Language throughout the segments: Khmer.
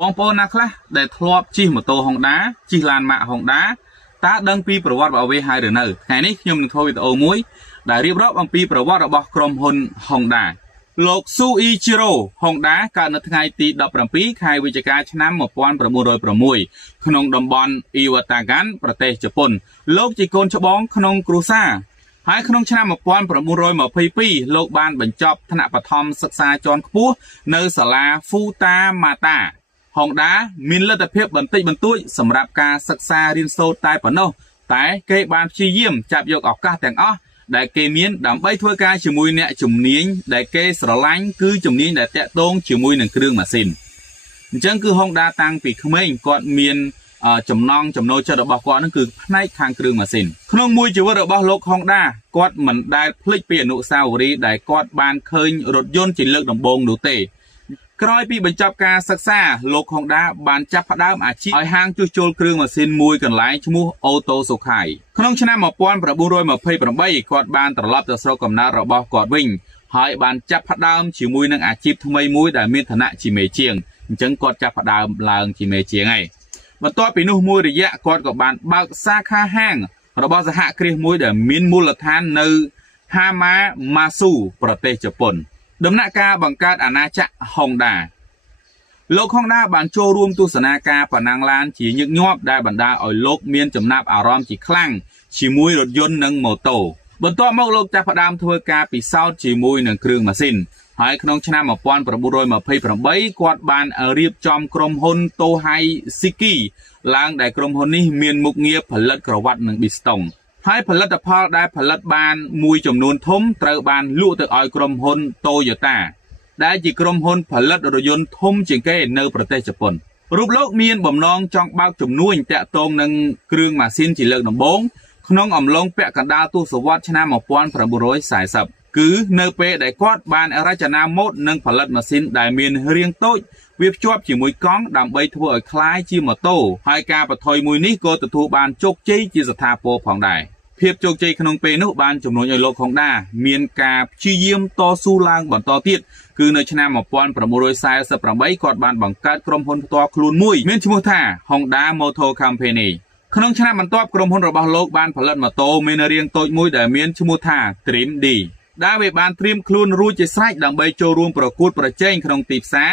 បងប្អូនណាខ្លះដែលធ្លាប់ជិះម៉ូតូ Honda ជិះឡានម៉ាក Honda តើដឹងពីប្រវត្តិរបស់វាហើយឬនៅថ្ងៃនេះខ្ញុំនឹងធ្វើវីដេអូមួយដែលរៀបរាប់អំពីប្រវត្តិរបស់ក្រុមហ៊ុន Honda លោក Shuichiro Honda កើតនៅថ្ងៃទី17ខែវិច្ឆិកាឆ្នាំ1906ក្នុងតំបន់ Iwatagan ប្រទេសជប៉ុនលោកជាកូនច្បងក្នុងគ្រួសារហើយក្នុងឆ្នាំ1922លោកបានបញ្ចប់ថ្នាក់បឋមសិក្សាជាន់ខ្ពស់នៅសាលា Futamata Honda មានលទ្ធភាពបន្តិចបន្តួចសម្រាប់ការសិក្សារៀនសូត្រតែប៉ុណ្ណោះតែគេបានព្យាយាមចាប់យកឱកាសទាំងអស់ដែលគេមានដើម្បីធ្វើការជាមួយអ្នកជំនាញដែលគេស្រឡាញ់គឺជំនាញដែលតាក់ទងជាមួយនឹងគ្រឿងម៉ាស៊ីនអញ្ចឹងគឺ Honda តាំងពីក្មេងគាត់មានចំណង់ចំណូលចិត្តរបស់គាត់នឹងគឺផ្នែកខាងគ្រឿងម៉ាស៊ីនក្នុងមួយជីវិតរបស់លោក Honda គាត់មិនដែលភ្លេចពីអនុស្សាវរីយ៍ដែលគាត់បានឃើញរថយន្តជាលើកដំបូងនោះទេក្រោយពីបញ្ចប់ការសិក្សាលោក Honda បានចាប់ផ្ដើមអាជីពឲ្យហាងជួសជុលគ្រឿងម៉ាស៊ីនមួយកន្លែងឈ្មោះ Auto Sukai ក្នុងឆ្នាំ1928គាត់បានត្រឡប់ទៅស្រុកកំណើតរបស់គាត់វិញហើយបានចាប់ផ្ដើមជាមួយនឹងអាជីពថ្មីមួយដែលមានឋានៈជាមេជាងអញ្ចឹងគាត់ចាប់ផ្ដើមឡើងជាមេជាងហើយបន្ទាប់ពីនោះមួយរយៈគាត់ក៏បានបើកសាខាហាងរបស់សហគ្រាសមួយដែលមានមូលដ្ឋាននៅ Hamamatsu ប្រទេសជប៉ុនដំណាក់កាលបង្កើតអាណាចក្រ Honda លោក Honda បានចូលរួមទស្សនាការប៉ាណាំងឡានជាញឹកញាប់ដែលបណ្ដាលឲ្យលោកមានចំណាប់អារម្មណ៍ជាខ្លាំងជាមួយរថយន្តនិងម៉ូតូបន្ទាប់មកលោកចាប់ផ្ដើមធ្វើការពិសោធន៍ជាមួយនឹងគ្រឿងម៉ាស៊ីនហើយក្នុងឆ្នាំ1928គាត់បានរៀបចំក្រុមហ៊ុន Tohei Shiki ឡើងដែលក្រុមហ៊ុននេះមានមុខងារផលិតក្រវ៉ាត់និងប៊ីស្តុងហើយផលិតផលដែលផលិតបានមួយចំនួនធំត្រូវបានលក់ទៅឲ្យក្រុមហ៊ុន Toyota ដែលជាក្រុមហ៊ុនផលិតរថយន្តធំជាងគេនៅប្រទេសជប៉ុនរូបលោកមានបំណងចង់បើកជំនួញតាក់ទងនឹងគ្រឿងម៉ាស៊ីនជាលើកដំបូងក្នុងអំឡុងពាក់កណ្ដាលទសវត្សរ៍ឆ្នាំ1940គឺនៅពេលដែលគាត់បានរចនាម៉ូដនិងផលិតម៉ាស៊ីនដែលមានរាងតូចវាភ្ជាប់ជាមួយកង់ដើម្បីធ្វើឲ្យคล้ายជាម៉ូតូហើយការបន្ថយមួយនេះក៏ទទួលបានជោគជ័យជាស្ថាពរផងដែរភាពជោគជ័យក្នុងពេលនោះបានជំរុញឲ្យលោក Honda មានការព្យាយាមតស៊ូឡើងបន្តទៀតគឺនៅឆ្នាំ1948គាត់បានបង្កើតក្រុមហ៊ុនផ្ទាល់ខ្លួនមួយមានឈ្មោះថា Honda Motor Company ក្នុងឆ្នាំបន្ទាប់ក្រុមហ៊ុនរបស់លោកបានផលិតម៉ូតូមានរាងតូចមួយដែលមានឈ្មោះថា Dream D ដែលវាបានត្រៀមខ្លួនរួចជាស្រេចដើម្បីចូលរួមប្រកួតប្រជែងក្នុងទីផ្សារ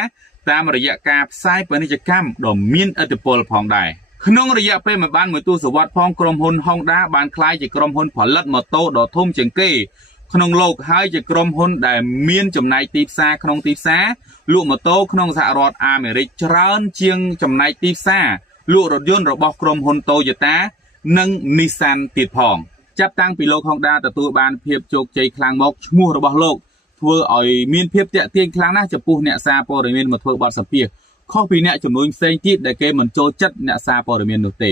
តាមរយៈការផ្សាយពាណិជ្ជកម្មដ៏មានឥទ្ធិពលផងដែរក្នុងរយៈពេលមិនបានមួយទសវត្សរ៍ផងក្រុមហ៊ុន Honda បានក្លាយជាក្រុមហ៊ុនផលិតម៉ូតូដ៏ធំជាងគេក្នុងโลกហើយជាក្រុមហ៊ុនដែលមានចំណែកទីផ្សារក្នុងទីផ្សារលក់ម៉ូតូក្នុងសហរដ្ឋអាមេរិកច្រើនជាងចំណែកទីផ្សារលក់រថយន្តរបស់ក្រុមហ៊ុន Toyota និង Nissan ទៀតផងចាប់តាំងពីលោក Honda ទទួលបានភាពជោគជ័យខ្លាំងមកឈ្មោះរបស់លោកធ្វើឲ្យមានភាពតាក់ទាញខ្លាំងណាស់ចំពោះអ្នកសារព័ត៌មានមកធ្វើបទសម្ភាសន៍ខុសពីអ្នកជំនួញផ្សេងទៀតដែលគេមិនចូលចិត្តអ្នកសារព័ត៌មាននោះទេ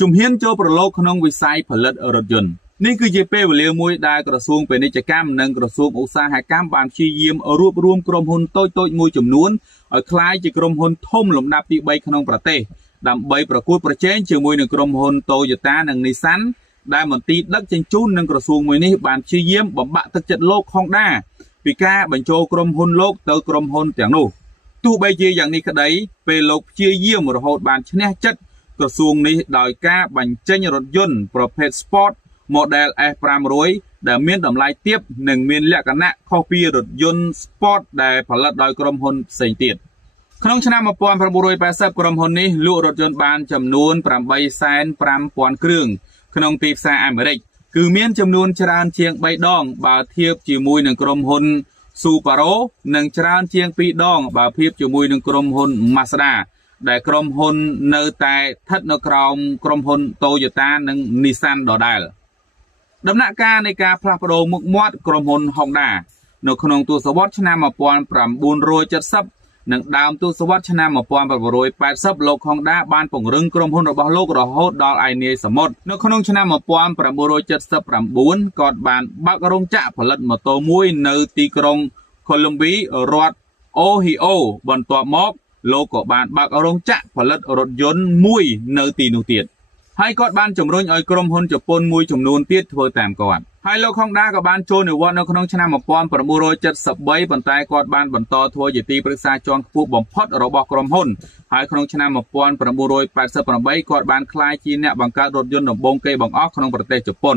ជំហានចូលប្រឡូកក្នុងវិស័យផលិតរថយន្តនេះគឺជាពេលវេលាមួយដែលក្រសួងពាណិជ្ជកម្មនិងក្រសួងឧស្សាហកម្មបានព្យាយាមរួបរวมក្រុមហ៊ុនតូចៗមួយចំនួនឲ្យក្លាយជាក្រុមហ៊ុនធំលំដាប់ទី3ក្នុងប្រទេសដើម្បីប្រកួតប្រជែងជាមួយនឹងក្រុមហ៊ុន Toyota និង Nissan ដែលមន្ទីរដឹកជញ្ជូននិងក្រសួងមួយនេះបានព្យាយាមបំបាក់ទឹកចិត្តលោក Honda ពីការបញ្ចូលក្រុមហ៊ុនលោកទៅក្រុមហ៊ុនទាំងនោះទោះបីជាយ៉ាងនេះក្តីពេលលោកព្យាយាមរហូតបានឈ្នះចិត្តក្រសួងនេះដោយការបញ្ចេញរថយន្តប្រភេទ Sport Model S500 ដែលមានតម្លៃទាបនិងមានលក្ខណៈខុសពីរថយន្ត Sport ដែលផលិតដោយក្រុមហ៊ុនផ្សេងទៀតក្នុងឆ្នាំ1980ក្រុមហ៊ុននេះលក់រថយន្តបានចំនួន 850,000 គ្រឿងក្នុងទីផ្សារអាមេរិកគឺមានចំនួនច្រើនជាង3ដងបើធៀបជាមួយនឹងក្រុមហ៊ុន Subaru និងច្រើនជាង2ដងបើធៀបជាមួយនឹងក្រុមហ៊ុន Mazda ដែលក្រុមហ៊ុននៅតែស្ថិតនៅក្រោមក្រុមហ៊ុន Toyota និង Nissan ដដែលដំណាក់កាលនៃការផ្លាស់ប្ដូរមុខមាត់ក្រុមហ៊ុន Honda នៅក្នុងទសវត្សរ៍ឆ្នាំ1970និងដើមទសវត្សរ៍ឆ្នាំ1980លោក Honda បានពង្រឹងក្រុមហ៊ុនរបស់លោករហូតដល់ឯនាយសមុទ្រនៅក្នុងឆ្នាំ1979គាត់បានបើករោងចក្រផលិតម៉ូតូមួយនៅទីក្រុង Columbia រដ្ឋ Ohio បន្ទាប់មកលោកក៏បានបើករោងចក្រផលិតរថយន្តមួយនៅទីនោះទៀត ហើយគាត់បានជំរុញឲ្យក្រុមហ៊ុនជប៉ុនមួយចំនួនទៀតធ្វើតាមគាត់ហើយលោក Honda ក៏បានចូលនិវត្តន៍នៅក្នុងឆ្នាំ1973ប៉ុន្តែគាត់បានបន្តធ្វើជាទីប្រឹក្សាជាន់ខ្ពស់បំផុតរបស់ក្រុមហ៊ុនហើយក្នុងឆ្នាំ1988គាត់បានក្លាយជាអ្នកបង្កើតរថយន្តដំបូងគេបង្អស់ក្នុងប្រទេសជប៉ុន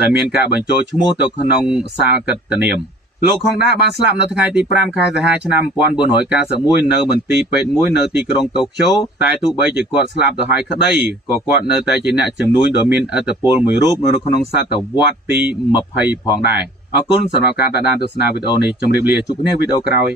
ដែលមានការបញ្ចូលឈ្មោះទៅក្នុងសាលកិត្តិនាមលោក Honda បានស្លាប់នៅថ្ងៃទី5ខែសីហាឆ្នាំ1991នៅមន្ទីរពេទ្យមួយនៅទីក្រុងតូក្យូតែទោះបីជាគាត់ស្លាប់ទៅហើយក្តីក៏គាត់នៅតែជាអ្នកជំនួយដ៏មានឥទ្ធិពលមួយរូបនៅក្នុងសតវត្សទី20ផងដែរអរគុណសម្រាប់ការតាមដានទស្សនាវីដេអូនេះជម្រាបលាជួបគ្នាវីដេអូក្រោយ